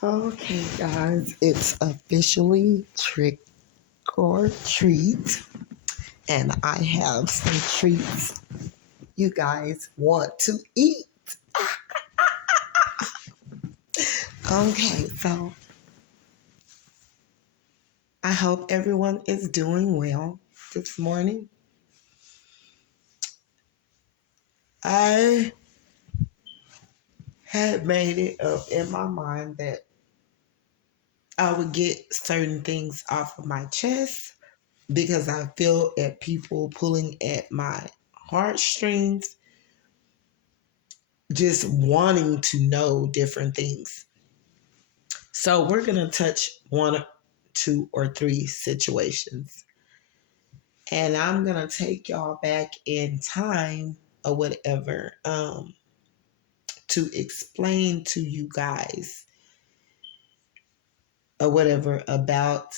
Okay, guys, it's officially trick or treat, and I have some treats you guys want to eat. Okay, so I hope everyone is doing well this morning. I had made it up in my mind that I would get certain things off of my chest because I feel at people pulling at my heartstrings, just wanting to know different things. So we're going to touch one, two, or three situations. And I'm going to take y'all back in time or whatever to explain to you guys or whatever about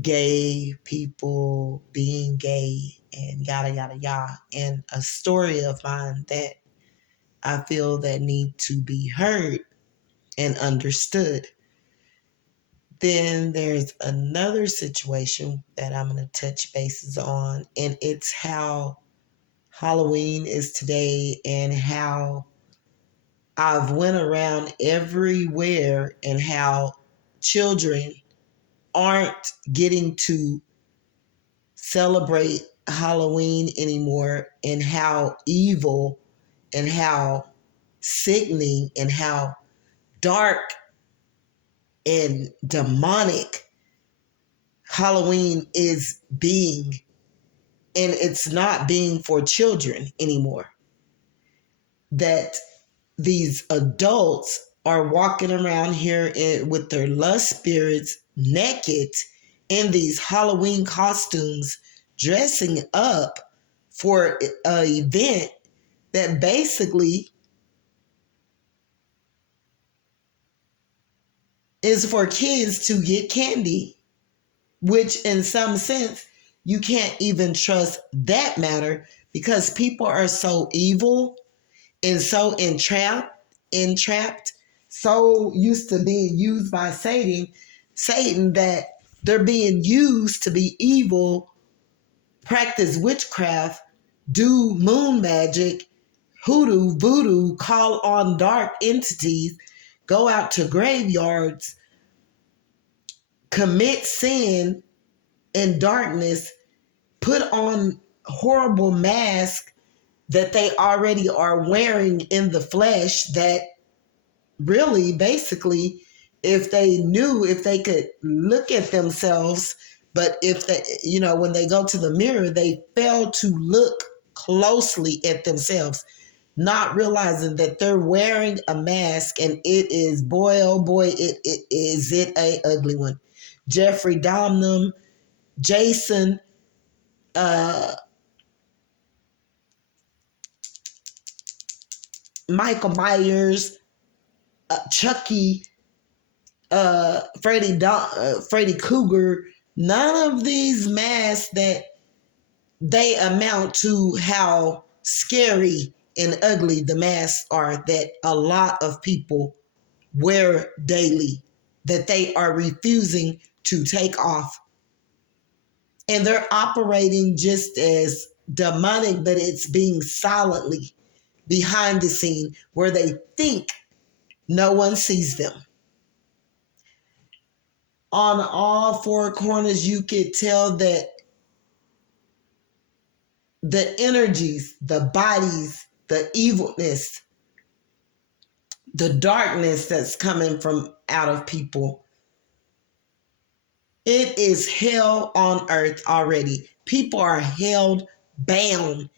gay people being gay and yada, yada, yada. And a story of mine that I feel that need to be heard and understood. Then there's another situation that I'm going to touch bases on, and it's how Halloween is today and how I've went around everywhere and how children aren't getting to celebrate Halloween anymore, and how evil and how sickening and how dark and demonic Halloween is being, and it's not being for children anymore. That these adults are walking around here with their lust spirits naked in these Halloween costumes, dressing up for an event that basically is for kids to get candy, which in some sense, you can't even trust that matter because people are so evil and so entrapped, so used to being used by Satan that they're being used to be evil, practice witchcraft, do moon magic, hoodoo, voodoo, call on dark entities, go out to graveyards, commit sin and darkness, put on horrible masks that they already are wearing in the flesh that really basically if they could look at themselves, but if they, when they go to the mirror, they fail to look closely at themselves, not realizing that they're wearing a mask, and it is, boy, oh boy, it is it a ugly one. Jeffrey Dahmer, Jason, Michael Myers, Chucky, Freddy Cougar, none of these masks that they amount to how scary and ugly the masks are that a lot of people wear daily, that they are refusing to take off. And they're operating just as demonic, but it's being silently behind the scene where they think no one sees them. On all four corners, you could tell that the energies, the bodies, the evilness, the darkness that's coming from out of people. It is hell on earth already. People are hell bound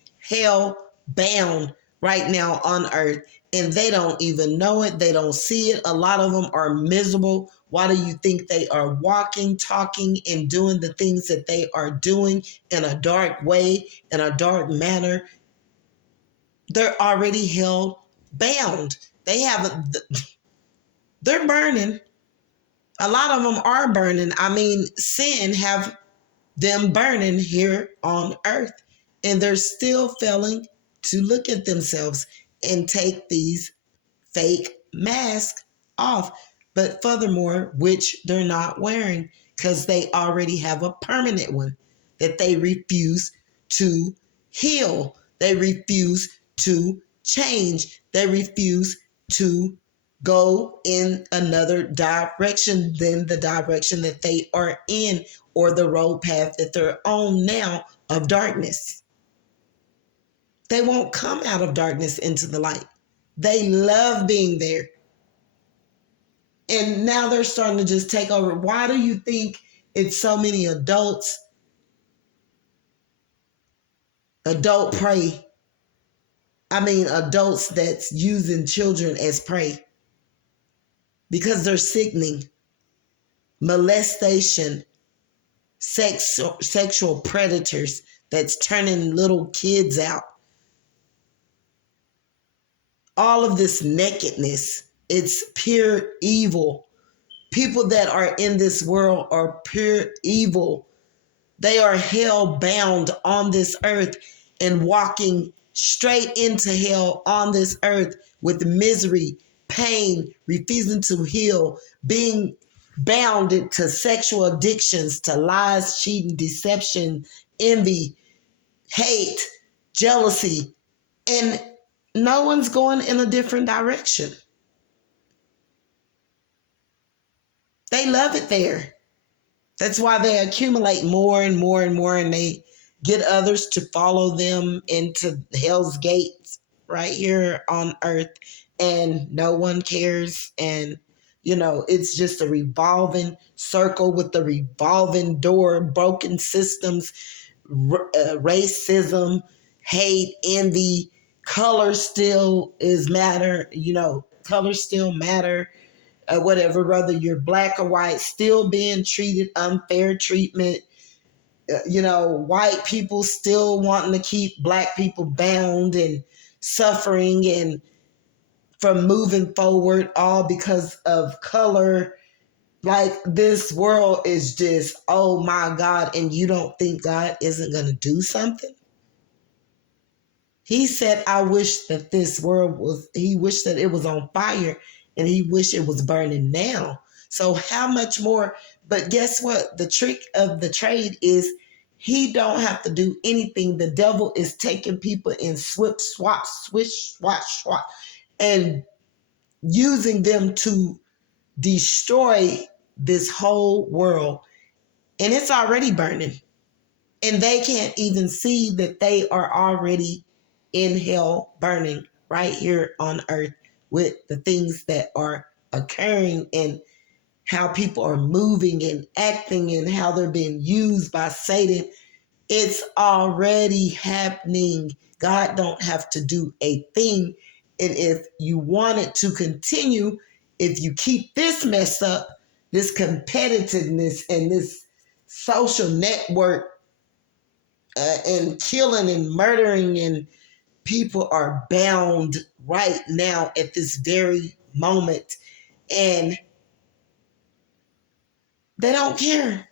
right now on earth, and they don't even know it. They don't see it. A lot of them are miserable. Why do you think they are walking, talking, and doing the things that they are doing in a dark way, in a dark manner? They're already hell bound. They're burning. A lot of them are burning. I mean, sin have them burning here on earth, and they're still failing to look at themselves and take these fake mask off. But furthermore, which they're not wearing because they already have a permanent one that they refuse to heal. They refuse to change. They refuse to go in another direction than the direction that they are in, or the road path that they're on now of darkness. They won't come out of darkness into the light. They love being there. And now they're starting to just take over. Why do you think it's so many adult prey? I mean, adults that's using children as prey? Because they're sickening. Molestation, sexual predators that's turning little kids out. All of this nakedness, it's pure evil. People that are in this world are pure evil. They are hell bound on this earth and walking straight into hell on this earth with misery, pain, refusing to heal, being bounded to sexual addictions, to lies, cheating, deception, envy, hate, jealousy, and no one's going in a different direction. They love it there. That's why they accumulate more and more and more, and they get others to follow them into hell's gates right here on earth, and no one cares. And, it's just a revolving circle with the revolving door, broken systems, racism, hate, envy. Color still is matter, color still matter, whatever, whether you're black or white, still being treated unfair treatment. White people still wanting to keep black people bound and suffering and from moving forward, all because of color. Like, this world is just, oh my God. And you don't think God isn't going to do something? He said, I wish that he wished that it was on fire, and he wished it was burning now. So how much more? But guess what? The trick of the trade is he don't have to do anything. The devil is taking people in swip, swap, swish, swat, swat, and using them to destroy this whole world. And it's already burning. And they can't even see that they are already in hell burning right here on earth with the things that are occurring and how people are moving and acting and how they're being used by Satan. It's already happening. God don't have to do a thing. And if you want it to continue, if you keep this mess up, this competitiveness and this social network and killing and murdering, and people are bound right now at this very moment, and they don't care.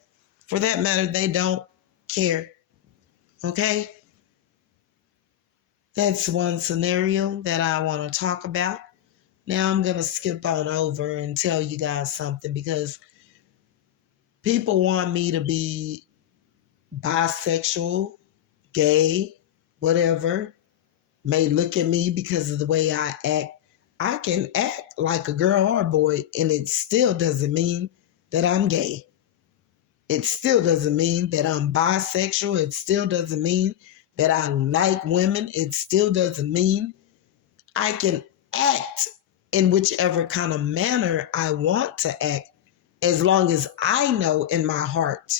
For that matter, they don't care. Okay? That's one scenario that I want to talk about. Now I'm going to skip on over and tell you guys something, because people want me to be bisexual, gay, whatever. May look at me because of the way I act. I can act like a girl or a boy, and it still doesn't mean that I'm gay. It still doesn't mean that I'm bisexual. It still doesn't mean that I like women. It still doesn't mean I can act in whichever kind of manner I want to act, as long as I know in my heart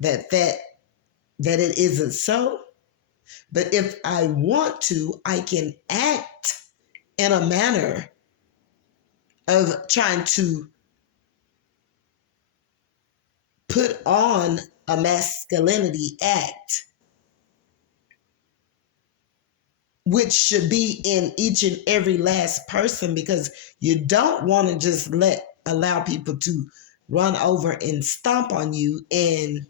that it isn't so. But if I want to, I can act in a manner of trying to put on a masculinity act, which should be in each and every last person, because you don't want to just allow people to run over and stomp on you and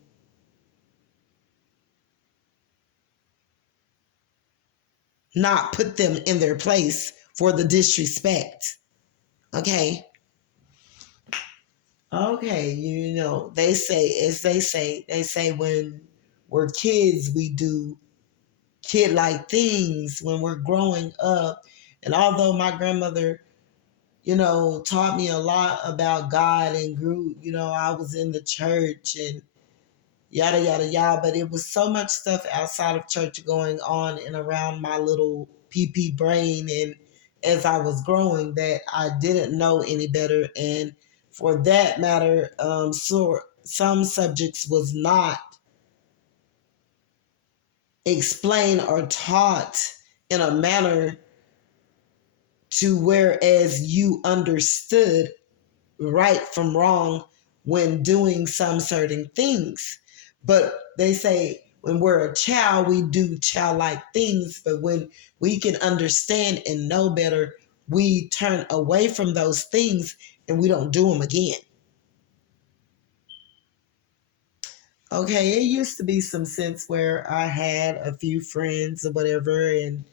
not put them in their place for the disrespect. Okay. Okay, they say when we're kids, we do kid like things when we're growing up. And although my grandmother, taught me a lot about God and grew, I was in the church and yada, yada, yada. But it was so much stuff outside of church going on and around my little PP brain. And as I was growing, that I didn't know any better. And for that matter, so some subjects was not explained or taught in a manner to whereas you understood right from wrong when doing some certain things. But they say when we're a child, we do childlike things, but when we can understand and know better, we turn away from those things and we don't do them again. Okay, it used to be some sense where I had a few friends or whatever, and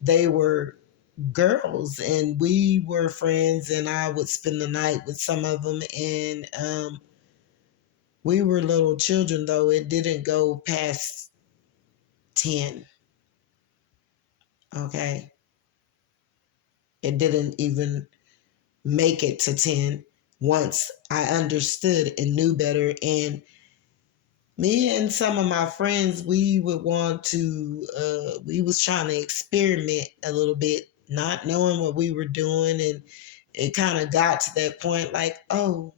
they were girls and we were friends, and I would spend the night with some of them. And we were little children, though. It didn't go past 10. Okay. It didn't even make it to 10 once I understood and knew better. And me and some of my friends, we would want to, we was trying to experiment a little bit, not knowing what we were doing. And it kind of got to that point like, oh,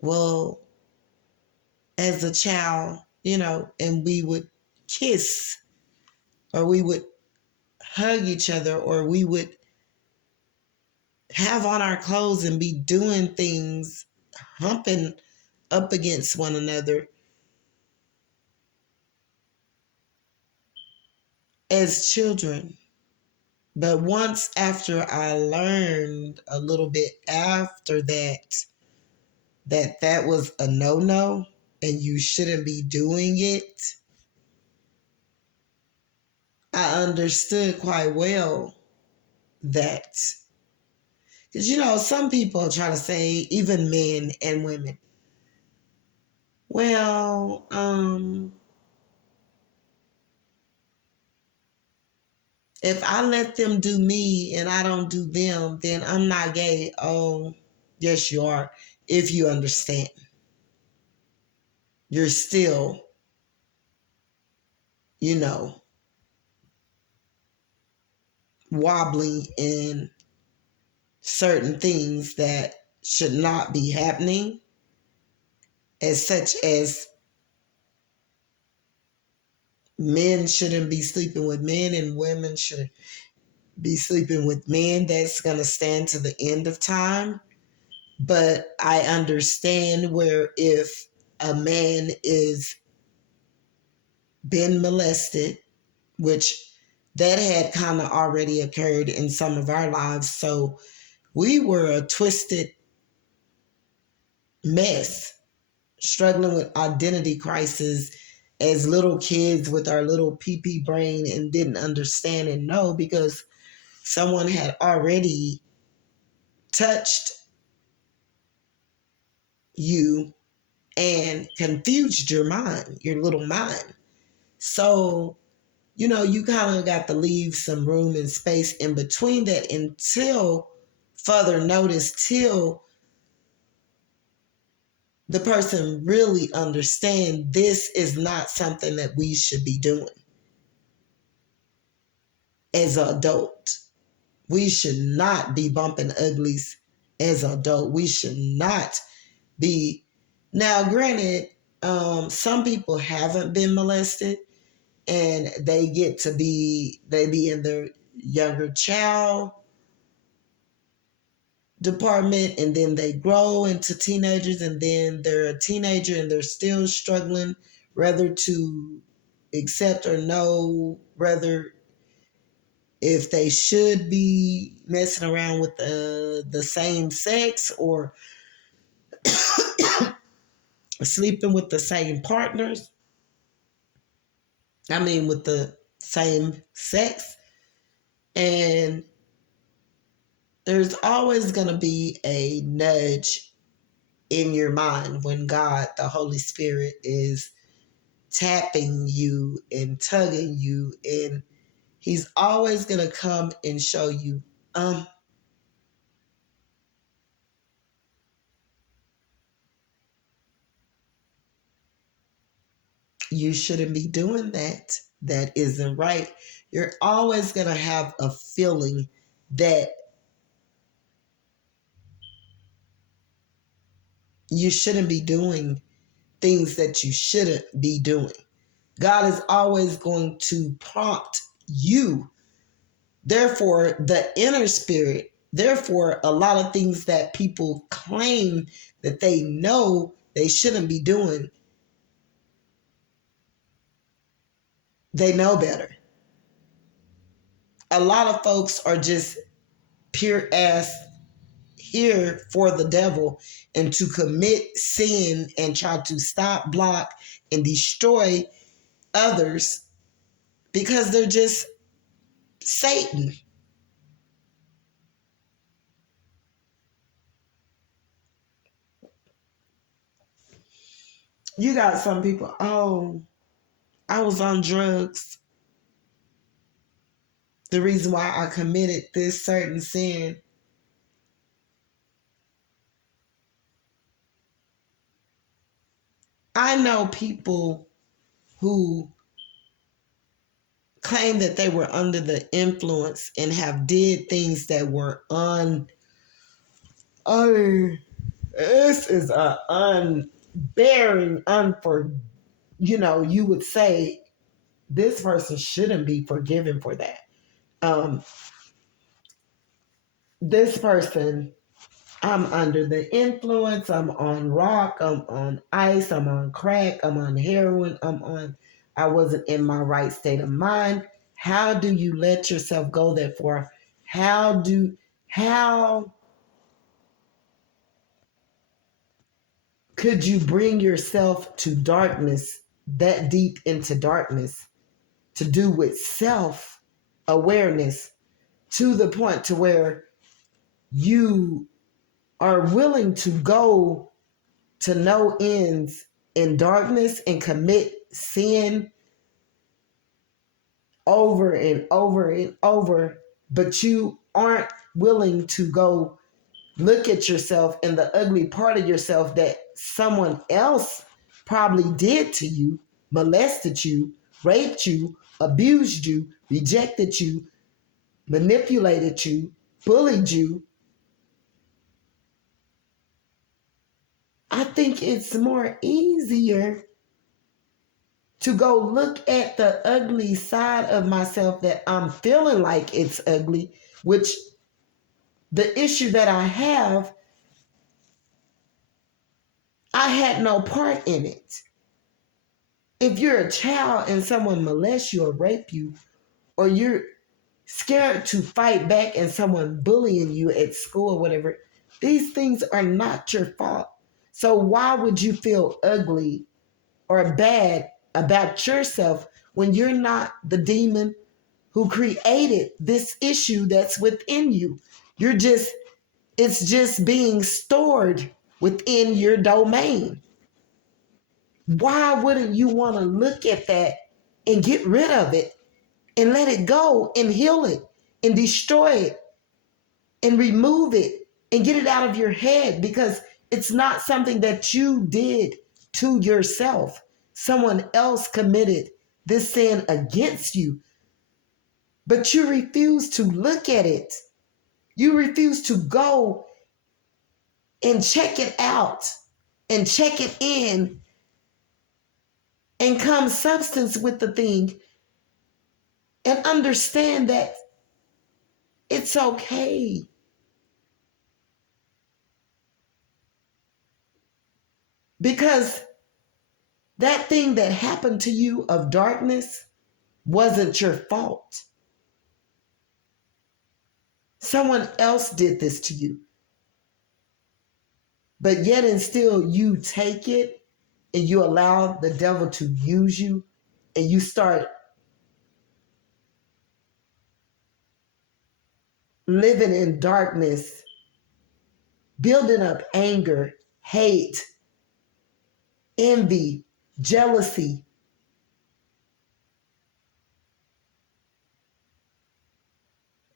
well, as a child, and we would kiss or we would hug each other or we would have on our clothes and be doing things, humping up against one another as children. But once after I learned a little bit after that, that was a no-no and you shouldn't be doing it, I understood quite well that. Because, some people try to say, even men and women, well, if I let them do me and I don't do them, then I'm not gay. Oh, yes, you are. If you understand, you're still, you know, wobbling in certain things that should not be happening, as such as men shouldn't be sleeping with men and women shouldn't be sleeping with men. That's going to stand to the end of time. But I understand where if a man is been molested, which that had kind of already occurred in some of our lives. So we were a twisted mess, struggling with identity crisis as little kids with our little pee brain and didn't understand and know because someone had already touched you and confused your mind, your little mind. So, you kind of got to leave some room and space in between that until further notice, till the person really understand this is not something that we should be doing as an adult. We should not be bumping uglies as an adult. We should not be. Now, granted, some people haven't been molested and they be in their younger child department and then they grow into teenagers and then they're a teenager and they're still struggling whether to accept or know whether if they should be messing around with the same sex or sleeping with the same partners. I mean, with the same sex. And there's always going to be a nudge in your mind when God, the Holy Spirit, is tapping you and tugging you. And He's always going to come and show you, um, you shouldn't be doing that. That isn't right. You're always going to have a feeling that you shouldn't be doing things that you shouldn't be doing. God is always going to prompt you. Therefore, the inner spirit, therefore, a lot of things that people claim that they know they shouldn't be doing, they know better. A lot of folks are just pure ass here for the devil and to commit sin and try to stop, block, and destroy others because they're just Satan. You got some people, oh, I was on drugs. The reason why I committed this certain sin. I know people who claim that they were under the influence and have did things that were this is a unbearing, you would say this person shouldn't be forgiven for that. Um, this person, I'm under the influence, I'm on rock, I'm on ice, I'm on crack, I'm on heroin, I wasn't in my right state of mind. How do you let yourself go that far? How could you bring yourself to darkness, that deep into darkness, to do with self awareness to the point to where you are willing to go to no ends in darkness and commit sin over and over and over, but you aren't willing to go look at yourself and the ugly part of yourself that someone else probably did to you, molested you, raped you, abused you, rejected you, manipulated you, bullied you. I think it's more easier to go look at the ugly side of myself that I'm feeling like it's ugly, which the issue that I have, I had no part in it. If you're a child and someone molests you or rape you, or you're scared to fight back and someone bullying you at school or whatever, these things are not your fault. So why would you feel ugly or bad about yourself when you're not the demon who created this issue that's within you? It's just being stored within your domain. Why wouldn't you want to look at that and get rid of it and let it go and heal it and destroy it and remove it and get it out of your head? Because it's not something that you did to yourself. Someone else committed this sin against you, but you refuse to look at it. You refuse to go and check it out and check it in and come substance with the thing and understand that it's okay. Because that thing that happened to you of darkness wasn't your fault. Someone else did this to you. But yet and still you take it and you allow the devil to use you and you start living in darkness, building up anger, hate, envy, jealousy,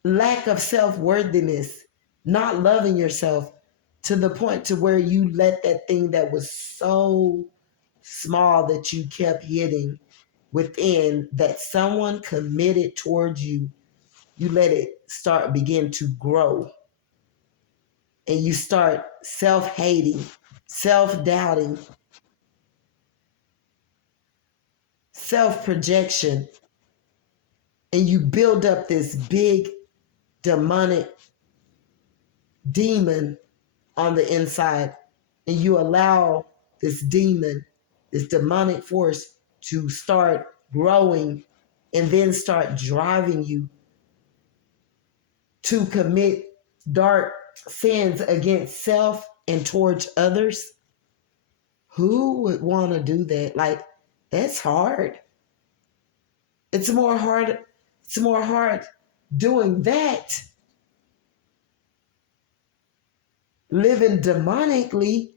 lack of self-worthiness, not loving yourself to the point to where you let that thing that was so small that you kept hitting within that someone committed towards you, you let it start begin to grow, and you start self-hating, self-doubting, self-projection, and you build up this big demonic demon on the inside, and you allow this demon, this demonic force to start growing and then start driving you to commit dark sins against self and towards others. Who would want to do that? Like, that's hard. It's more hard. It's more hard doing that, living demonically,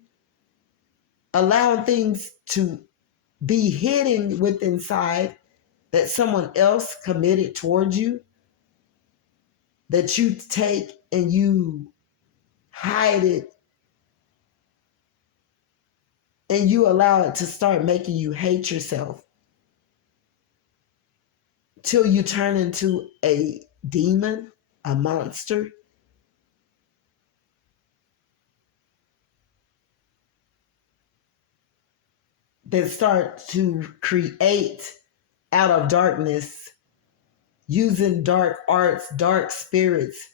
allowing things to be hidden with inside that someone else committed towards you, that you take and you hide it, and you allow it to start making you hate yourself till you turn into a demon, a monster that start to create out of darkness, using dark arts, dark spirits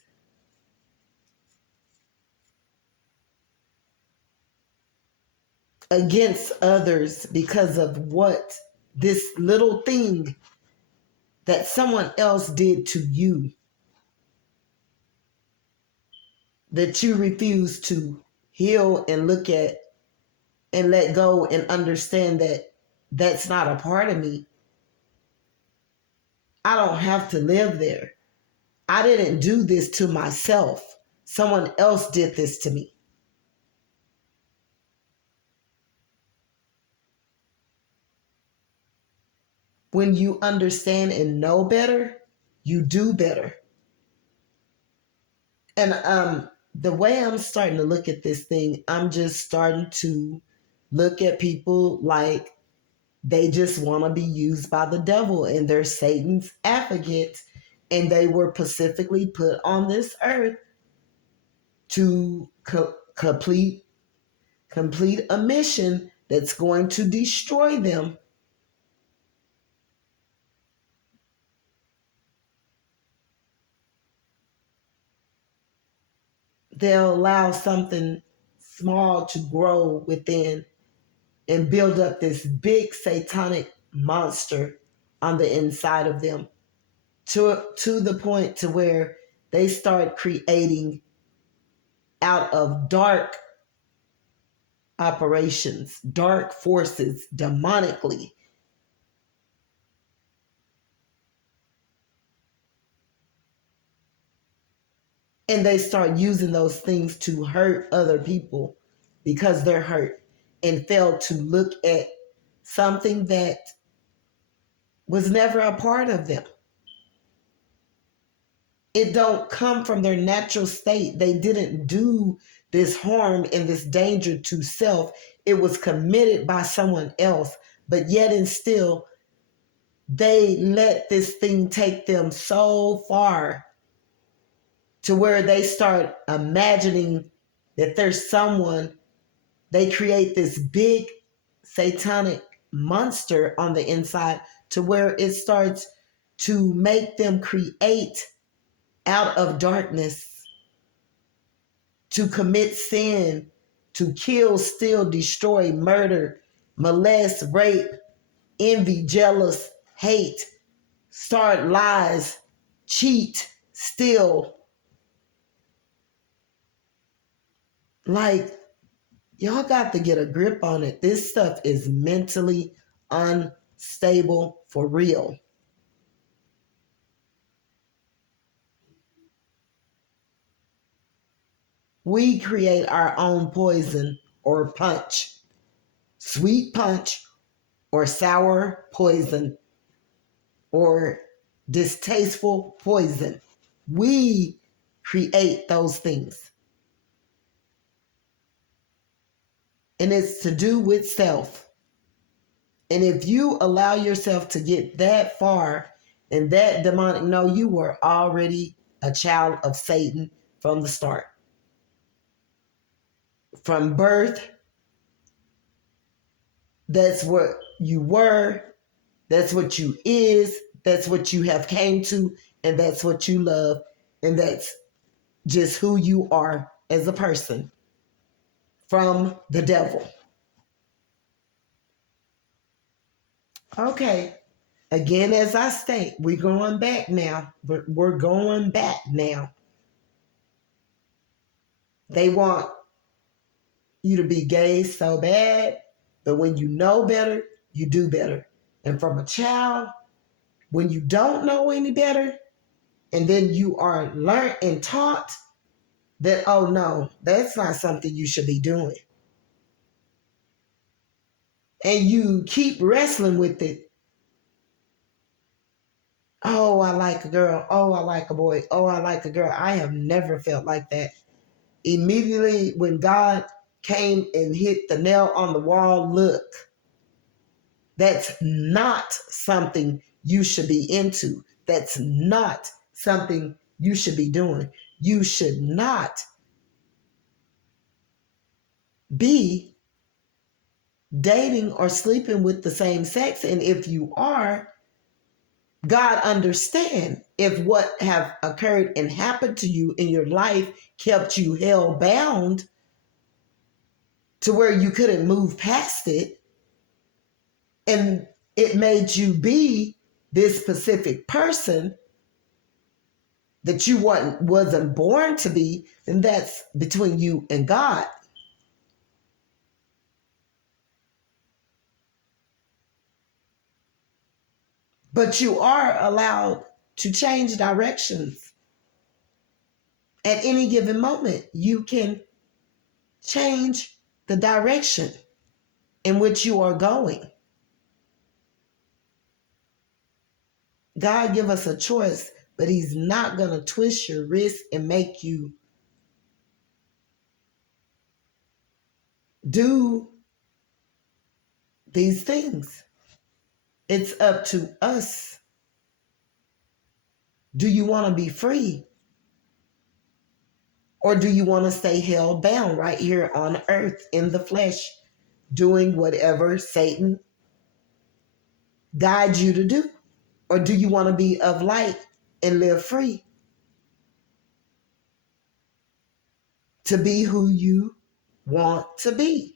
against others because of what this little thing that someone else did to you, that you refuse to heal and look at and let go and understand that that's not a part of me. I don't have to live there. I didn't do this to myself. Someone else did this to me. When you understand and know better, you do better. And the way I'm starting to look at this thing, I'm just starting to look at people like they just want to be used by the devil and they're Satan's advocates. And they were specifically put on this earth to complete a mission that's going to destroy them. They'll allow something small to grow within and build up this big satanic monster on the inside of them, to the point to where they start creating out of dark operations, dark forces, demonically. And they start using those things to hurt other people because they're hurt and fail to look at something that was never a part of them. It don't come from their natural state. They didn't do this harm and this danger to self. It was committed by someone else, but yet and still they let this thing take them so far to where they start imagining that there's someone. They create this big satanic monster on the inside to where it starts to make them create out of darkness, to commit sin, to kill, steal, destroy, murder, molest, rape, envy, jealous, hate, start lies, cheat, steal. Like, y'all got to get a grip on it. This stuff is mentally unstable for real. We create our own poison or punch, sweet punch or sour poison or distasteful poison. We create those things. And it's to do with self. And if you allow yourself to get that far and that demonic, no, you were already a child of Satan from the start. From birth, that's what you were, that's what you is, that's what you have came to, and that's what you love, and that's just who you are as a person from the devil. Okay. Again, as I state, we're going back now. We're going back now. They want you to be gay so bad, but when you know better, you do better. And from a child, when you don't know any better, and then you are learned and taught that, oh no, that's not something you should be doing. And you keep wrestling with it. Oh, I like a girl. Oh, I like a boy. Oh, I like a girl. I have never felt like that. Immediately when God came and hit the nail on the wall, look, that's not something you should be into. That's not something you should be doing. You should not be dating or sleeping with the same sex. And if you are, God understand if what have occurred and happened to you in your life kept you held bound to where you couldn't move past it, and it made you be this specific person that you wasn't born to be, then that's between you and God. But you are allowed to change directions at any given moment. You can change the direction in which you are going. God give us a choice, but he's not going to twist your wrist and make you do these things. It's up to us. Do you want to be free? Or do you want to stay held bound right here on earth in the flesh, doing whatever Satan guides you to do? Or do you want to be of light and live free to be who you want to be?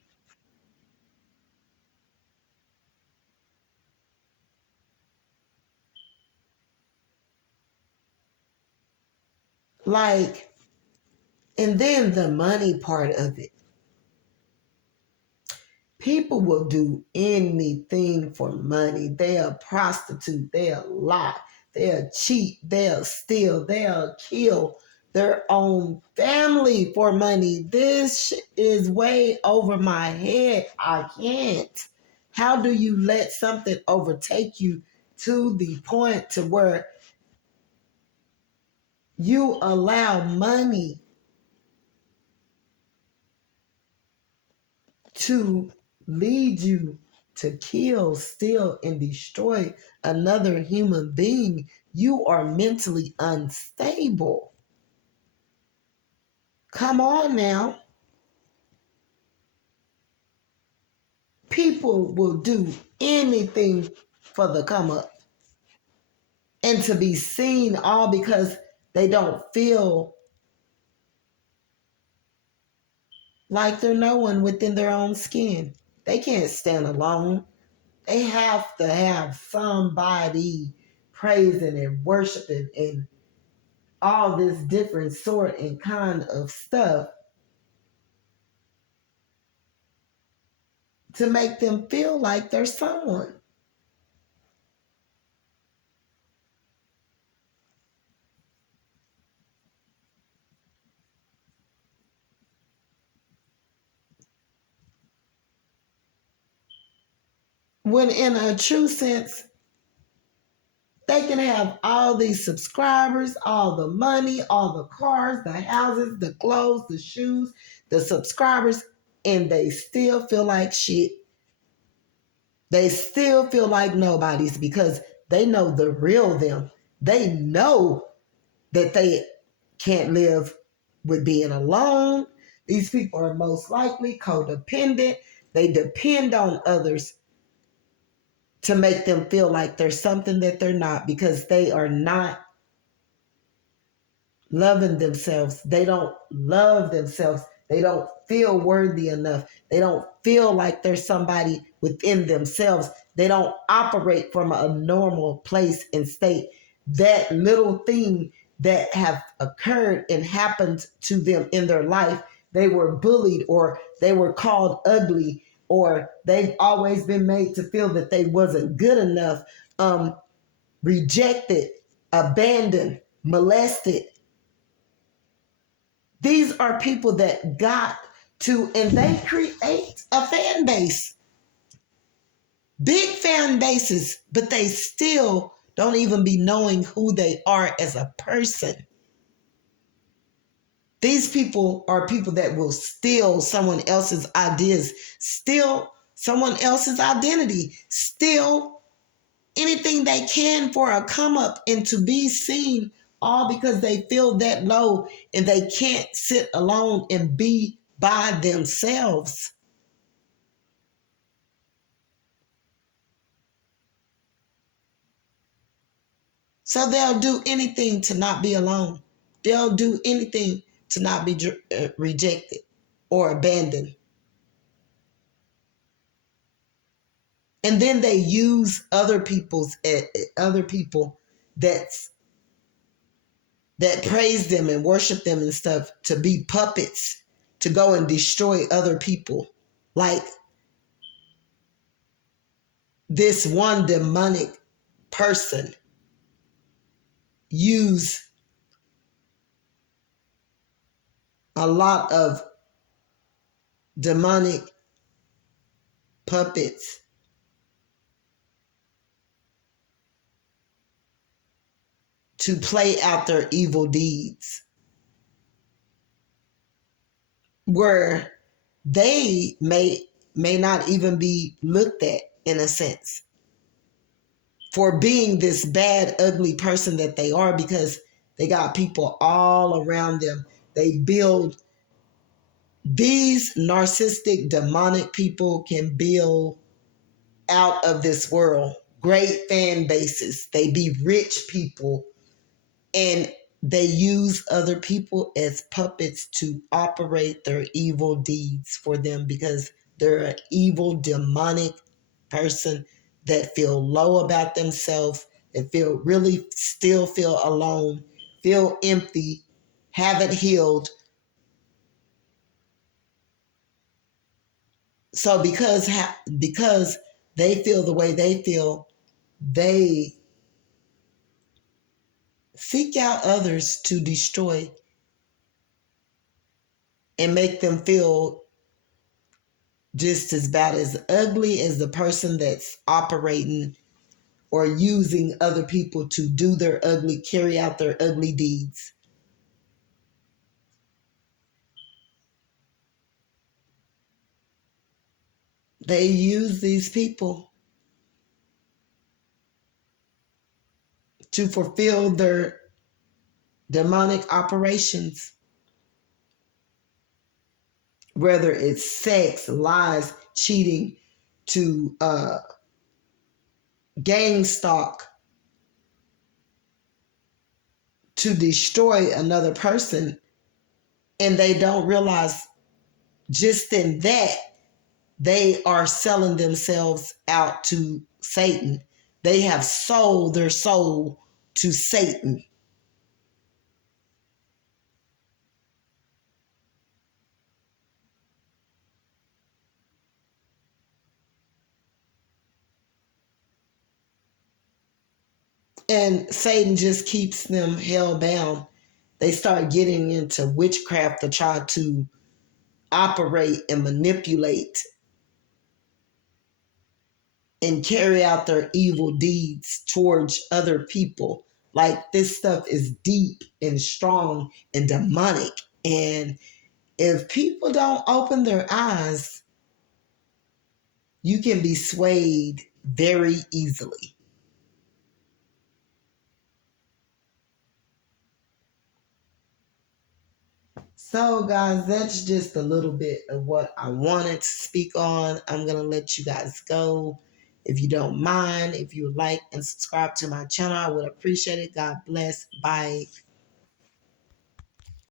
Like, and then the money part of it. People will do anything for money. They'll prostitute, they'll lie, they'll cheat, they'll steal, they'll kill their own family for money. This is way over my head. I can't. How do you let something overtake you to the point to where you allow money to lead you to kill, steal, and destroy another human being? You are mentally unstable. Come on now. People will do anything for the come up and to be seen, all because they don't feel like they're no one within their own skin. They can't stand alone. They have to have somebody praising and worshiping and all this different sort and kind of stuff to make them feel like they're someone. when in a true sense, they can have all these subscribers, all the money, all the cars, the houses, the clothes, the shoes, the subscribers, and they still feel like shit. They still feel like nobodies because they know the real them. They know that they can't live with being alone. These people are most likely codependent. They depend on others to make them feel like they're something that they're not because they are not loving themselves. They don't love themselves. They don't feel worthy enough. They don't feel like there's somebody within themselves. They don't operate from a normal place and state. That little thing that have occurred and happened to them in their life, they were bullied or they were called ugly or they've always been made to feel that they wasn't good enough, rejected, abandoned, molested. These are people that got to, and they create a fan base, big fan bases, but they still don't even be knowing who they are as a person. These people are people that will steal someone else's ideas, steal someone else's identity, steal anything they can for a come up and to be seen, all because they feel that low and they can't sit alone and be by themselves. So they'll do anything to not be alone. They'll do anything to not be rejected or abandoned. And then they use other people that's that praise them and worship them and stuff to be puppets to go and destroy other people. Like this one demonic person use a lot of demonic puppets to play out their evil deeds where they may not even be looked at in a sense for being this bad ugly person that they are because they got people all around them. They build these narcissistic demonic people can build out of this world great fan bases. They be rich people and they use other people as puppets to operate their evil deeds for them because they're an evil demonic person that feel low about themselves, that feel really still feel alone, feel empty, haven't healed. So because they feel the way they feel, they seek out others to destroy and make them feel just as bad as ugly as the person that's operating or using other people to do their ugly, carry out their ugly deeds. They use these people to fulfill their demonic operations, whether it's sex, lies, cheating, to gang stalk, to destroy another person. And they don't realize just in that they are selling themselves out to Satan. They have sold their soul to Satan. And Satan just keeps them hell bound. They start getting into witchcraft to try to operate and manipulate and carry out their evil deeds towards other people. Like, this stuff is deep and strong and demonic. And if people don't open their eyes, you can be swayed very easily. So, guys, that's just a little bit of what I wanted to speak on. I'm going to let you guys go. If you don't mind, if you would like and subscribe to my channel, I would appreciate it. God bless. Bye.